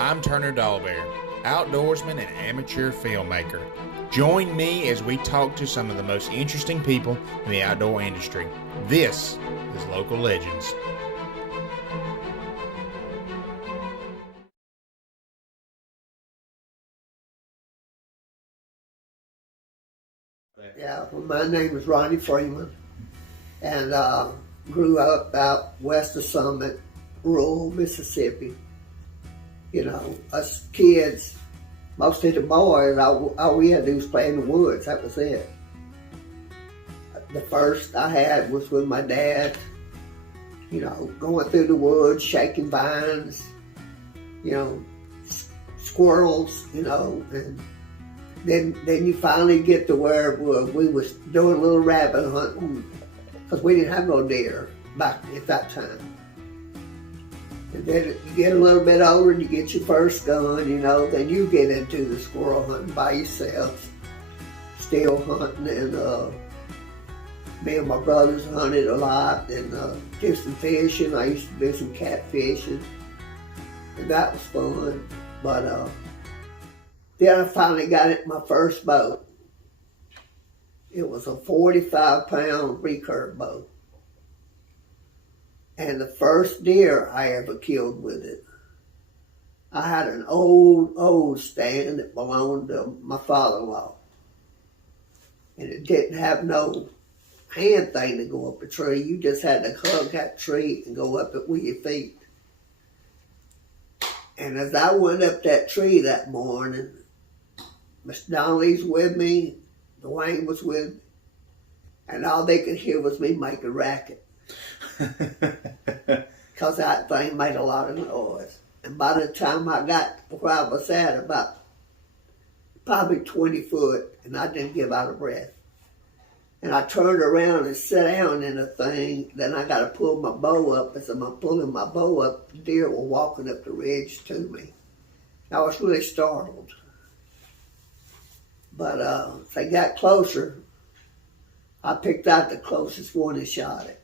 I'm Turner Dahlbear, outdoorsman and amateur filmmaker. Join me as we talk to some of the most interesting people in the outdoor industry. This is Local Legends. Yeah, well, my name is Ronnie Freeman, and grew up out west of Summit, rural Mississippi. You know, us kids, most of the boys, all we had to do was play in the woods. That was it. The first I had was with my dad, you know, going through the woods, shaking vines, you know, squirrels, you know, and then you finally get to where we was doing a little rabbit hunting, because we didn't have no deer back at that time. And then you get a little bit older and you get your first gun, you know, then you get into the squirrel hunting by yourself, still hunting, and me and my brothers hunted a lot, and did some fishing. I used to do some catfishing, and that was fun. But then I finally got it my first bow. It was a 45-pound recurve bow. And the first deer I ever killed with it, I had an old stand that belonged to my father-in-law. And it didn't have no hand thing to go up a tree. You just had to hug that tree and go up it with your feet. And as I went up that tree that morning, Miss Donnelly's with me, Dwayne was with me, and all they could hear was me make a racket. Because that thing made a lot of noise. And by the time I got where I was at, about probably 20 foot, and I didn't give out a breath. And I turned around and sat down in the thing. Then I got to pull my bow up. As I'm pulling my bow up, the deer were walking up the ridge to me. I was really startled. But as they got closer, I picked out the closest one and shot it.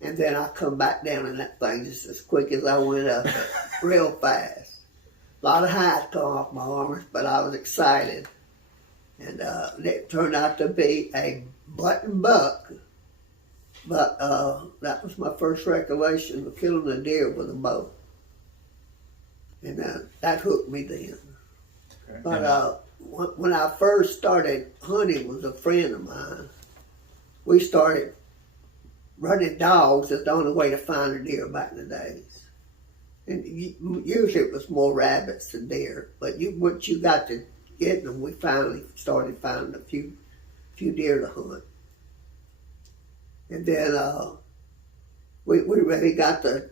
And then I come back down in that thing just as quick as I went up, real fast. A lot of hides come off my arms, but I was excited. And it turned out to be a button buck. But that was my first recollection of killing a deer with a bow. And that hooked me then. Okay. But when I first started hunting with a friend of mine, we started running dogs. That's the only way to find a deer back in the days. And usually it was more rabbits than deer. But once you got to getting them, we finally started finding a few deer to hunt. And then we really got to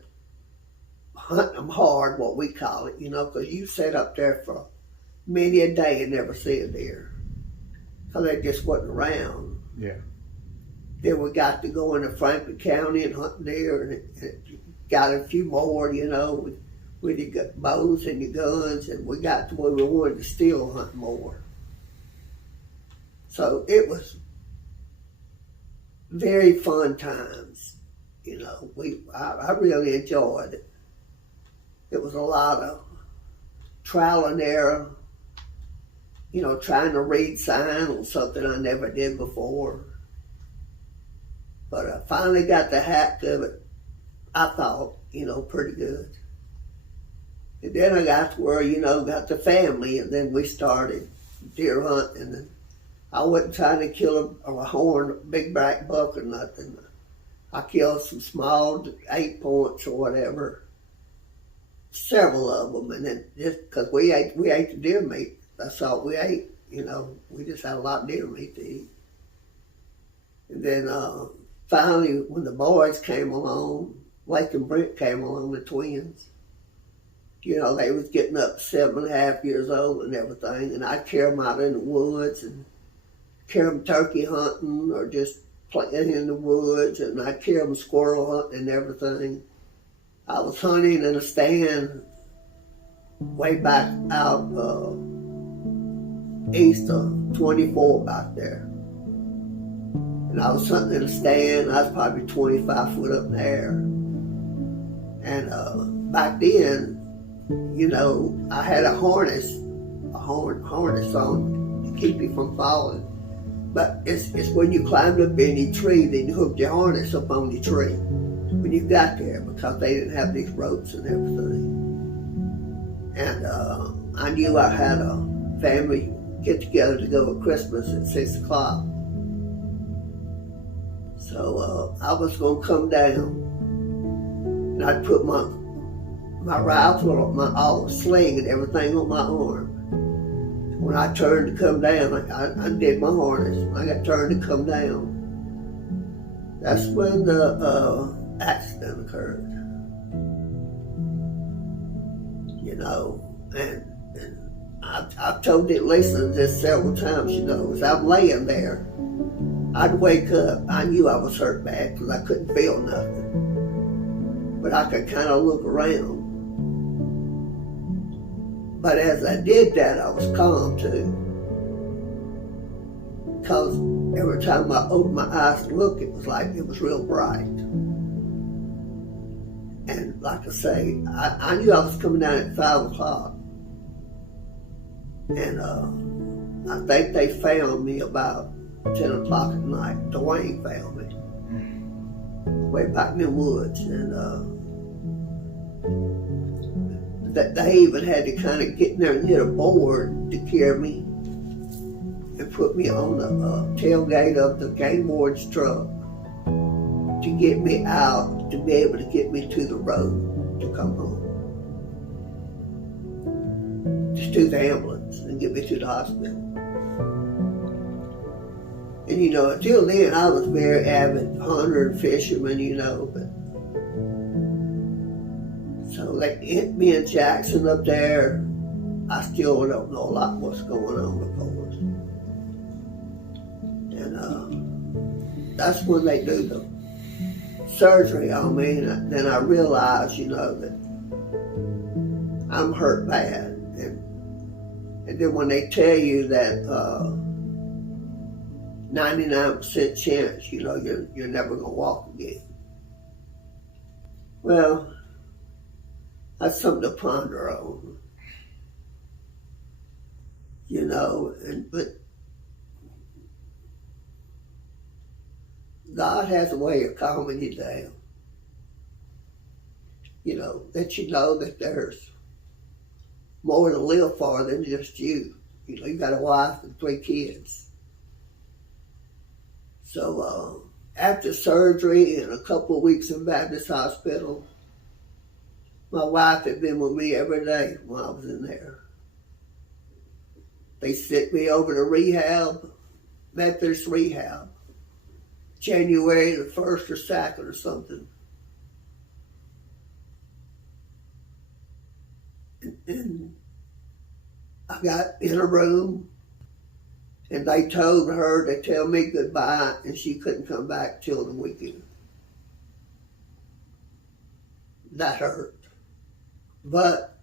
hunt them hard, what we call it, you know, because you sit up there for many a day and never see a deer, because they just wasn't around. Yeah. Then we got to go into Franklin County and hunt deer, and it got a few more, you know, with your bows and your guns, and we got to where we wanted to still hunt more. So it was very fun times, you know. I really enjoyed it. It was a lot of trial and error, you know, trying to read sign on something I never did before. But I finally got the hack of it, I thought, you know, pretty good. And then I got to where, you know, got the family, and then we started deer hunting. And I wasn't trying to kill a horn, big black buck or nothing. I killed some small 8 points or whatever, several of them, and then just because we ate the deer meat, that's all we ate. You know, we just had a lot of deer meat to eat. And then finally, when the boys came along, Lake and Brent came along, the twins. You know, they was getting up 7.5 years old and everything, and I'd carry them out in the woods and carry them turkey hunting or just playing in the woods, and I'd carry them squirrel hunting and everything. I was hunting in a stand way back out east of 24 back there. And I was hunting in a stand. I was probably 25 foot up in the air. And back then, you know, I had a harness on to keep me from falling. But it's when you climbed up any tree, then you hooked your harness up on the tree when you got there, because they didn't have these ropes and everything. And I knew I had a family get together to go at Christmas at 6 o'clock. So I was going to come down, and I'd put my rifle, my sling and everything on my arm. When I turned to come down, I undid my harness. When I got turned to come down, that's when the accident occurred. You know, and I've told Lisa this several times, you know, as I'm laying there, I'd wake up. I knew I was hurt bad because I couldn't feel nothing. But I could kind of look around. But as I did that, I was calm too. Because every time I opened my eyes to look, it was like it was real bright. And like I say, I knew I was coming down at 5 o'clock. And I think they found me about 10 o'clock at night. Dwayne found me way back in the woods. And they even had to kind of get in there and hit a board to carry me and put me on the tailgate of the game ward's truck to get me out, to be able to get me to the road to come home. Just to the ambulance and get me to the hospital. And you know, until then I was a very avid hunter and fisherman, you know, but so like me and Jackson up there, I still don't know a lot what's going on, of course. And that's when they do the surgery on me, and then I realized, you know, that I'm hurt bad. And then when they tell you that 99% chance, you know, you're never gonna walk again. Well, that's something to ponder on, you know. But God has a way of calming you down, you know, that you know that there's more to live for than just you. You know, you got a wife and 3 kids. So after surgery and a couple of weeks in Baptist Hospital, my wife had been with me every day when I was in there. They sent me over to rehab, Methodist rehab, January the 1st or 2nd or something. And I got in a room, and they told her to tell me goodbye, and she couldn't come back till the weekend. That hurt. But,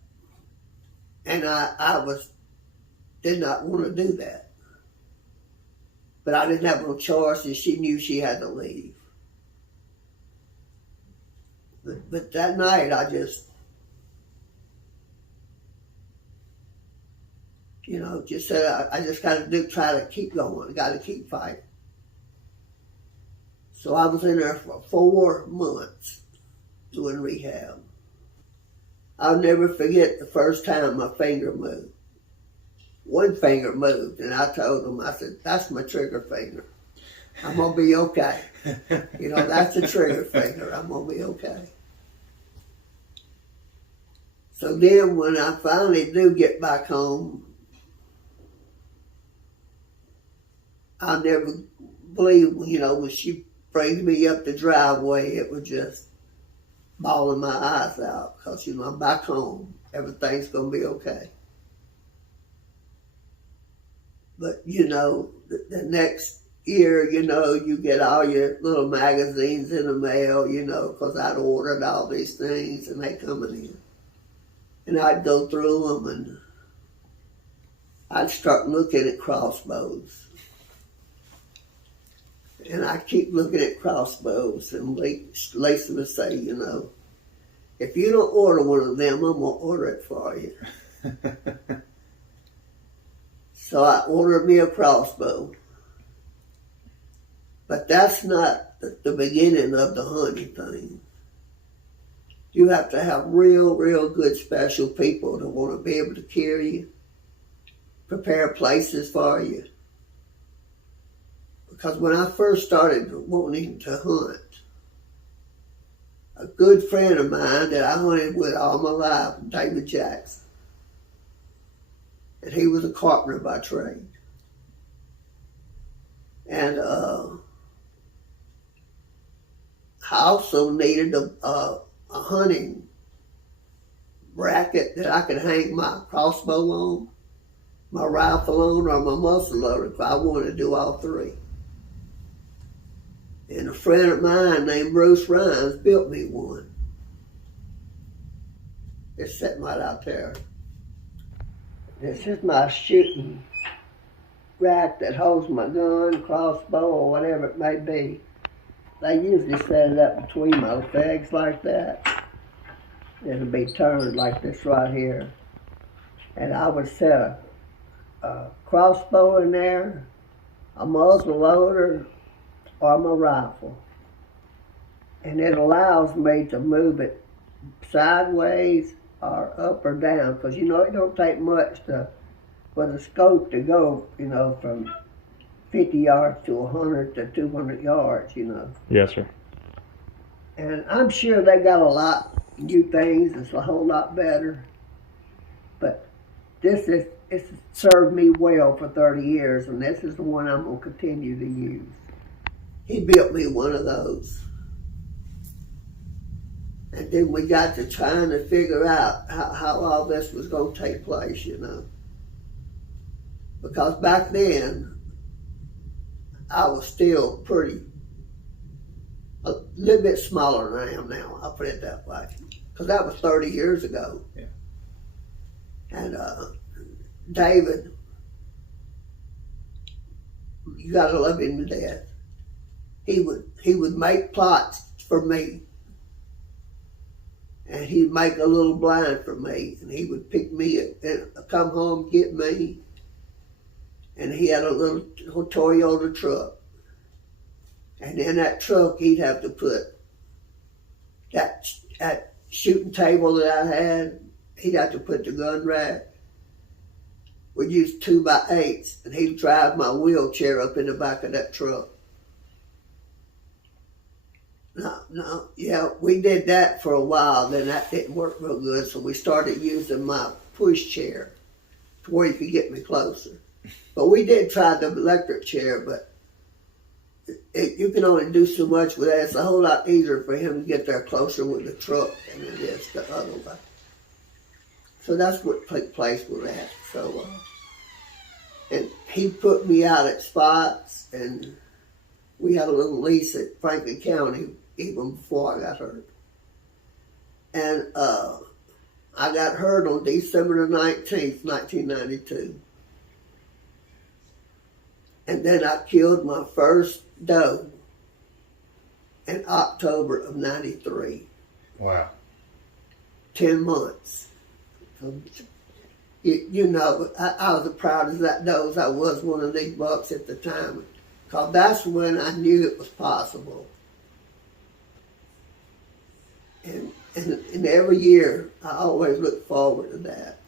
and I did not want to do that. But I didn't have no choice, and she knew she had to leave. But that night, I just, you know, just said, I just got to try to keep going. I got to keep fighting. So I was in there for 4 months doing rehab. I'll never forget the first time my finger moved. One finger moved, and I told them, I said, that's my trigger finger. I'm going to be okay. You know, that's the trigger finger. I'm going to be okay. So then when I finally do get back home, I'll never believe, you know, when she brings me up the driveway, it was just bawling my eyes out, because, you know, I'm back home. Everything's going to be okay. But, you know, the next year, you know, you get all your little magazines in the mail, you know, because I'd ordered all these things, and they coming in. And I'd go through them, and I'd start looking at crossbows. And I keep looking at crossbows, and Lisa would say, you know, If you don't order one of them, I'm going to order it for you. So I ordered me a crossbow. But that's not the beginning of the hunting thing. You have to have real, real good special people that want to be able to carry you, prepare places for you. Because when I first started wanting to hunt, a good friend of mine that I hunted with all my life, David Jackson, and he was a carpenter by trade. And I also needed a hunting bracket that I could hang my crossbow on, my rifle on, or my muzzle loader if I wanted to do all three. And a friend of mine named Bruce Rhines built me one. It's sitting right out there. This is my shooting rack that holds my gun, crossbow, or whatever it may be. They usually set it up between my legs like that. It'll be turned like this right here. And I would set a crossbow in there, a muzzle loader, or my rifle. And it allows me to move it sideways or up or down, because you know it don't take much for the scope to go, you know, from 50 yards to 100 to 200 yards, you know. Yes, sir. And I'm sure they got a lot new things. It's a whole lot better. But it's served me well for 30 years, and this is the one I'm going to continue to use. He built me one of those. And then we got to trying to figure out how all this was going to take place, you know. Because back then, I was still a little bit smaller than I am now, I'll put it that way. Because that was 30 years ago. Yeah. And David, you gotta love him to death. He would make plots for me. And he'd make a little blind for me. And he would pick me up and come home, get me. And he had a little Toyota truck. And in that truck, he'd have to put that shooting table that I had, he'd have to put the gun rack. We'd use 2x8s, and he'd drive my wheelchair up in the back of that truck. No, yeah, we did that for a while, then that didn't work real good, so we started using my push chair to where you could get me closer. But we did try the electric chair, but you can only do so much with that. It's a whole lot easier for him to get there closer with the truck than it is the other way. So that's what took place with that. So, and he put me out at spots, and we had a little lease at Franklin County even before I got hurt. And I got hurt on December the 19th, 1992. And then I killed my first doe in October of 93. Wow. 10 months. So, you know, I was as proud as that doe as I was one of these bucks at the time. Because that's when I knew it was possible. And every year, I always look forward to that.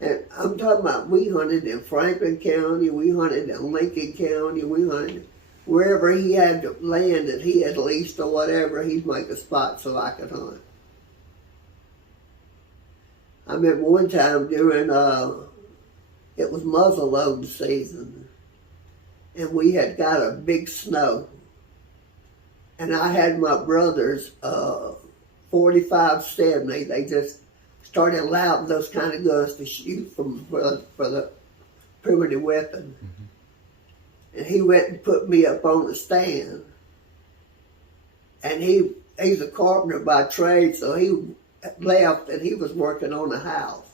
And I'm talking about, we hunted in Franklin County, we hunted in Lincoln County, we hunted wherever he had land that he had leased or whatever, he'd make a spot so I could hunt. I remember one time during, it was muzzle loading season, and we had got a big snow. And I had my brother's 45-70, they just started allowing those kind of guns to shoot from for the primitive weapon. Mm-hmm. And he went and put me up on the stand. And he's a carpenter by trade, so he left and he was working on the house.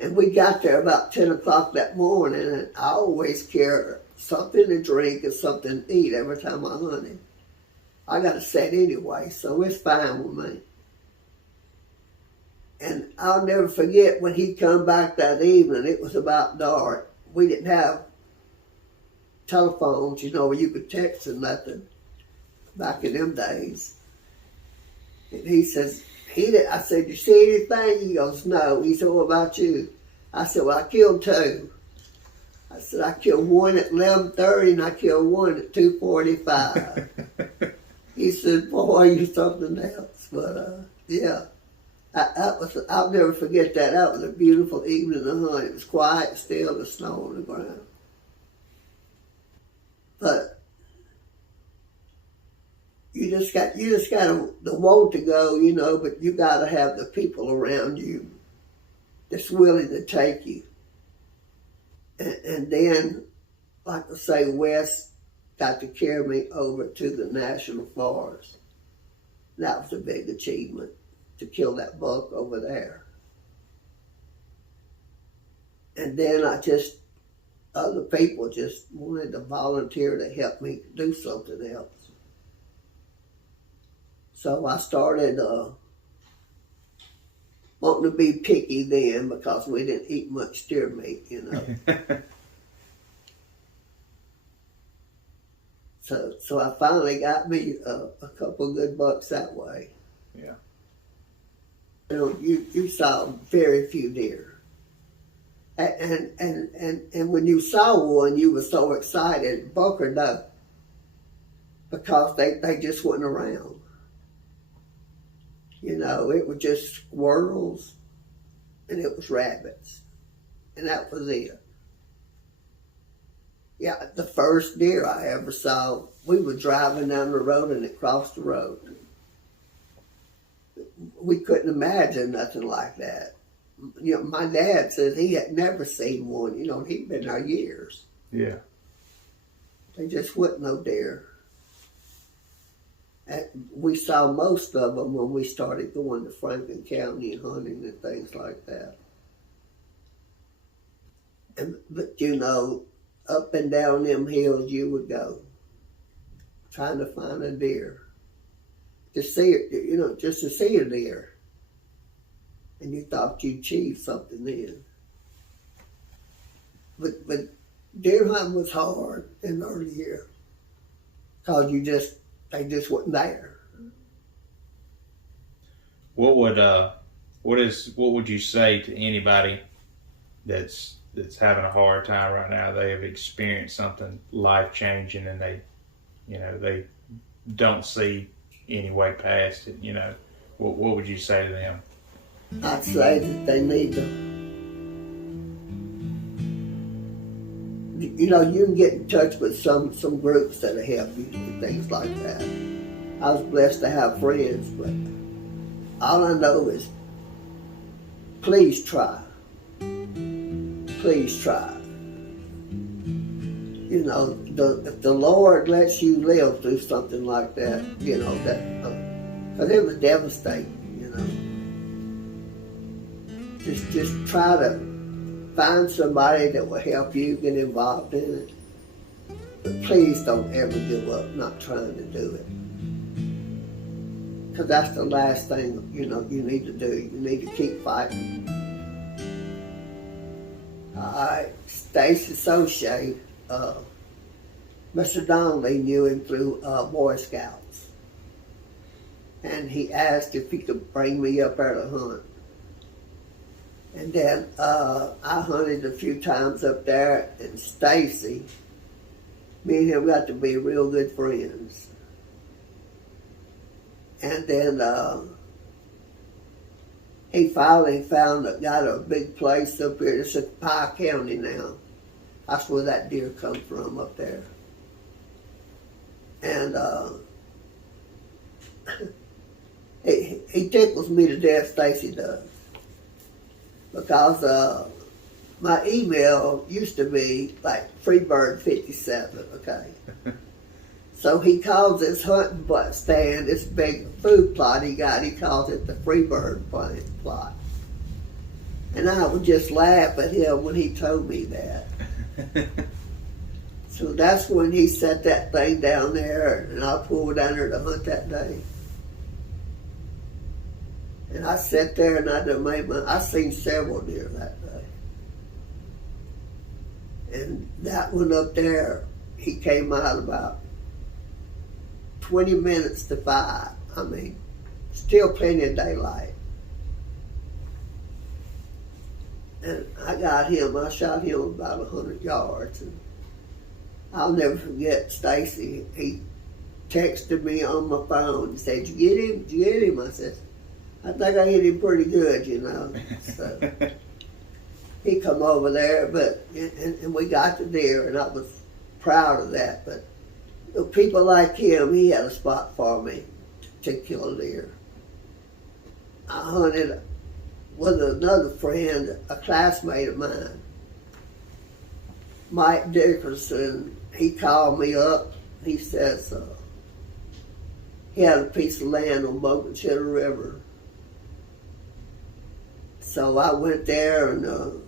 And we got there about 10 o'clock that morning, and I always carry something to drink and something to eat every time I hunted. I got a set anyway, so it's fine with me. And I'll never forget when he come back that evening, it was about dark. We didn't have telephones, where you could text or nothing back in them days. And he says, I said, you see anything? He goes, no. He said, what about you? I said, well, I killed two. I said, I killed one at 11:30 and I killed one at 2:45. He said, boy, you something else. But, yeah, I'll never forget that. That was a beautiful evening to hunt. It was quiet, still, the snow on the ground. But you just got the want to go, but you got to have the people around you that's willing to take you. And then, like I say, Wes got to carry me over to the National Forest. That was a big achievement, to kill that buck over there. And then other people just wanted to volunteer to help me do something else. So I started wanting to be picky then, because we didn't eat much steer meat, So I finally got me a couple of good bucks that way. Yeah. You saw very few deer. And when you saw one, you were so excited, buck or no, because they just wasn't around. It was just squirrels and it was rabbits. And that was it. Yeah, the first deer I ever saw, we were driving down the road and it crossed the road. We couldn't imagine nothing like that. My dad says he had never seen one. He'd been there years. Yeah. They just wasn't no deer. And we saw most of them when we started going to Franklin County and hunting and things like that. But up and down them hills you would go, trying to find a deer. To see it, just to see a deer. And you thought you'd achieve something then. But deer hunting was hard in the early year, because they just wasn't there. What would you say to anybody that's having a hard time right now? They have experienced something life changing, and they don't see any way past it. What would you say to them? I'd say that they need to, you can get in touch with some groups that'll help you and things like that. I was blessed to have friends, but all I know is please try. Please try. If the Lord lets you live through something like that, because it was devastating, Just try to find somebody that will help you get involved in it. But please don't ever give up not trying to do it. Because that's the last thing, you need to do. You need to keep fighting. Stacy Soche, Mr. Donnelly knew him through Boy Scouts. And he asked if he could bring me up there to hunt. And then I hunted a few times up there, and Stacy, me and him got to be real good friends. And then he finally got a big place up here. It's in Pye County now. That's where that deer come from, up there. And he tickles me to death, Stacy does. Because my email used to be like Freebird57, okay? So he calls this hunting stand, this big food plot he calls it the Freebird plot. And I would just laugh at him when he told me that. So that's when he set that thing down there, and I pulled down there to hunt that day. And I sat there and I seen several deer that day. And that one up there, he came out about 20 minutes to 5. I mean, still plenty of daylight. And I shot him about 100 yards. And I'll never forget Stacy. He texted me on my phone and said, "Did you get him? Did you get him?" I said, "I think I hit him pretty good, you know." So he come over there, and we got the deer, and I was proud of that. But people like him, he had a spot for me to kill a deer. I hunted with another friend, a classmate of mine, Mike Dickerson. He called me up. He says he had a piece of land on Bokenchitter River. So I went there, and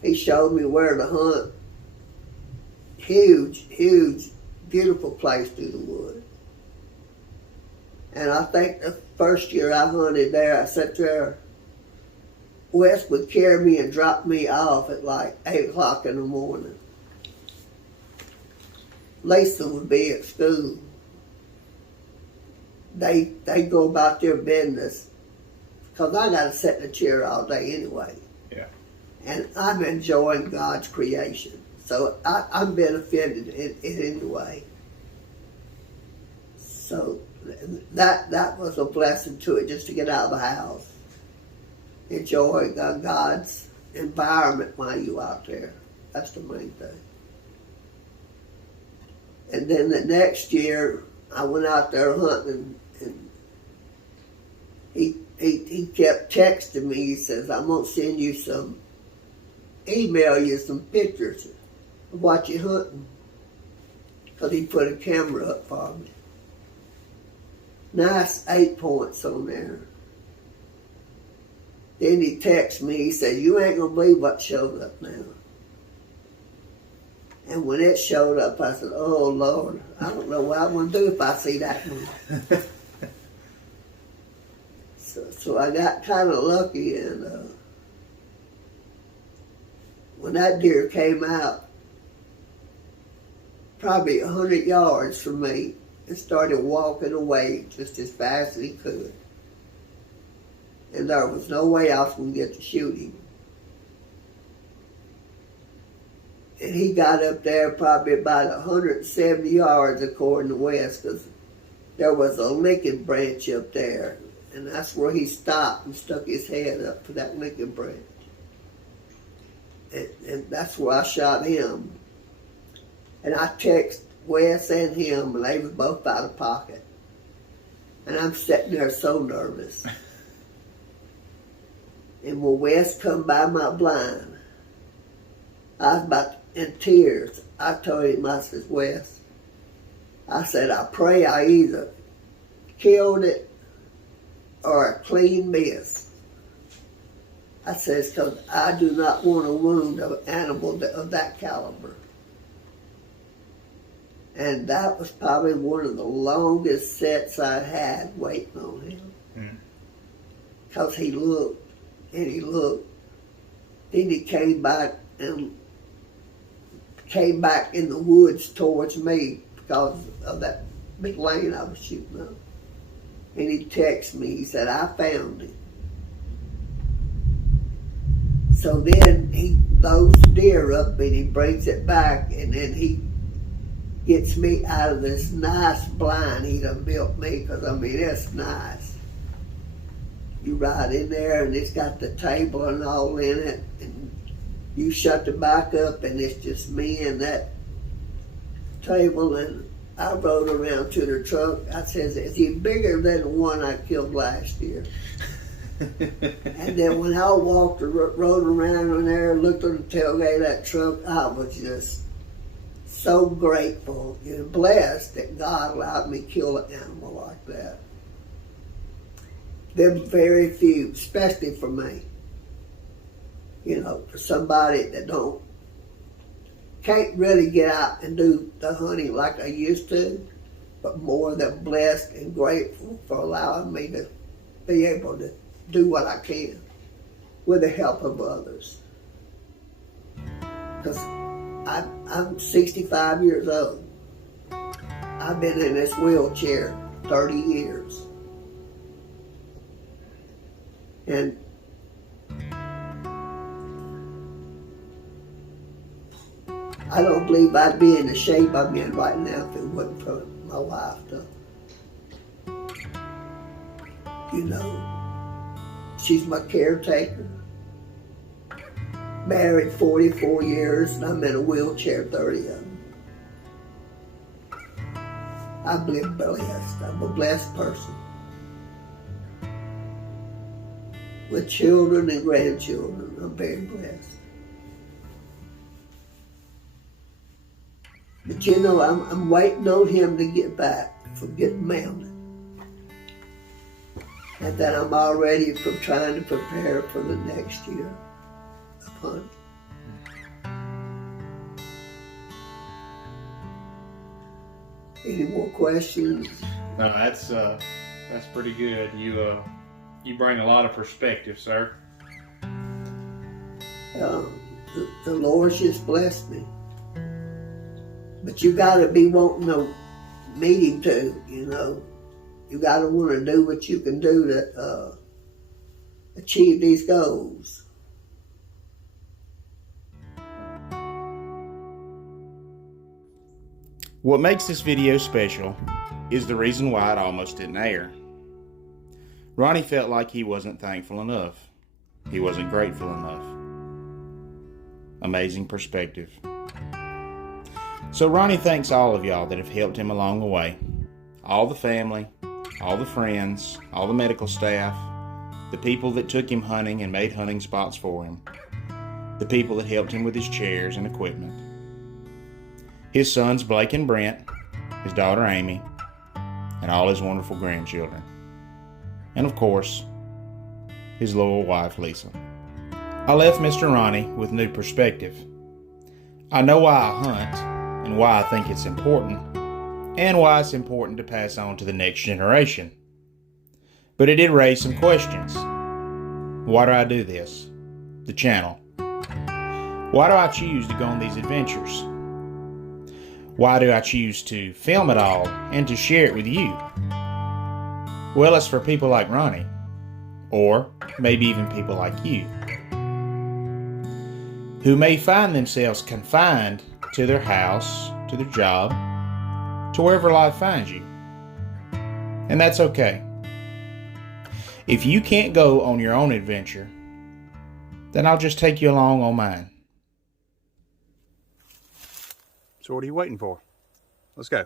he showed me where to hunt. Huge, beautiful place through the woods. And I think the first year I hunted there, I sat there. Wes would carry me and drop me off at like 8 o'clock in the morning. Lisa would be at school. They go about their business, because I got to sit in the chair all day anyway. Yeah. And I'm enjoying God's creation. So I'm benefited in any way. So that was a blessing to it, just to get out of the house. Enjoy God's environment while you're out there. That's the main thing. And then the next year, I went out there hunting, and he kept texting me. He says, "I'm going to send you email you some pictures of what you're hunting." Because he put a camera up for me. Nice 8 points on there. Then he texted me, he said, "You ain't going to believe what showed up now." And when it showed up, I said, "Oh, Lord, I don't know what I'm going to do if I see that one." So I got kind of lucky, and when that deer came out, probably 100 yards from me, and started walking away just as fast as he could. And there was no way I was going to get to shoot him. And he got up there probably about 170 yards according to Wes, because there was a licking branch up there. And that's where he stopped and stuck his head up for that licking branch. And that's where I shot him. And I texted Wes and him, and they was both out of pocket. And I'm sitting there so nervous. And when Wes come by my blind, I was about in tears. I told him, I said, "Wes," I said, "I pray I either killed it or a clean miss." I says, "Because I do not want to wound an animal of that caliber." And that was probably one of the longest sets I had waiting on him. Because he looked, and he looked. Then he came back in the woods towards me because of that big lane I was shooting up. And he texted me, he said, "I found him." So then he loads the deer up and he brings it back, and then he gets me out of this nice blind he done built me, because I mean, it's nice. You ride in there and it's got the table and all in it, and you shut the back up and it's just me and that table, and I rode around to the truck. I says, "Is he bigger than the one I killed last year?" And then when I rode around in there, looked at the tailgate of that truck, I was just so grateful and blessed that God allowed me to kill an animal like that. There's very few, especially for me. You know, for somebody that don't can't really get out and do the hunting like I used to, but more than blessed and grateful for allowing me to be able to do what I can with the help of others. Because I'm 65 years old. I've been in this wheelchair 30 years. And I don't believe I'd be in the shape I'm in right now if it wasn't for my wife, though. You know, she's my caretaker. Married 44 years, and I'm in a wheelchair 30 of them. I've been blessed. I'm a blessed person. With children and grandchildren, I'm very blessed. But you know, I'm waiting on him to get back from getting mounted. And then I'm already trying to prepare for the next year of hunting. Any more questions? No, that's pretty good. You bring a lot of perspective, sir. The Lord's just blessed me. But you gotta be wanting to meet him too, you know. You gotta want to do what you can do to achieve these goals. What makes this video special is the reason why it almost didn't air. Ronnie felt like he wasn't thankful enough. He wasn't grateful enough. Amazing perspective. So Ronnie thanks all of y'all that have helped him along the way. All the family, all the friends, all the medical staff, the people that took him hunting and made hunting spots for him, the people that helped him with his chairs and equipment, his sons Blake and Brent, his daughter Amy, and all his wonderful grandchildren. And of course, his loyal wife Lisa. I left Mr. Ronnie with new perspective. I know why I hunt, and why I think it's important, and why it's important to pass on to the next generation. But it did raise some questions. Why do I do this? The channel. Why do I choose to go on these adventures? Why do I choose to film it all and to share it with you? Well, it's for people like Ronnie, or maybe even people like you, who may find themselves confined to their house, to their job, to wherever life finds you. And that's okay. If you can't go on your own adventure, then I'll just take you along on mine. So what are you waiting for? Let's go.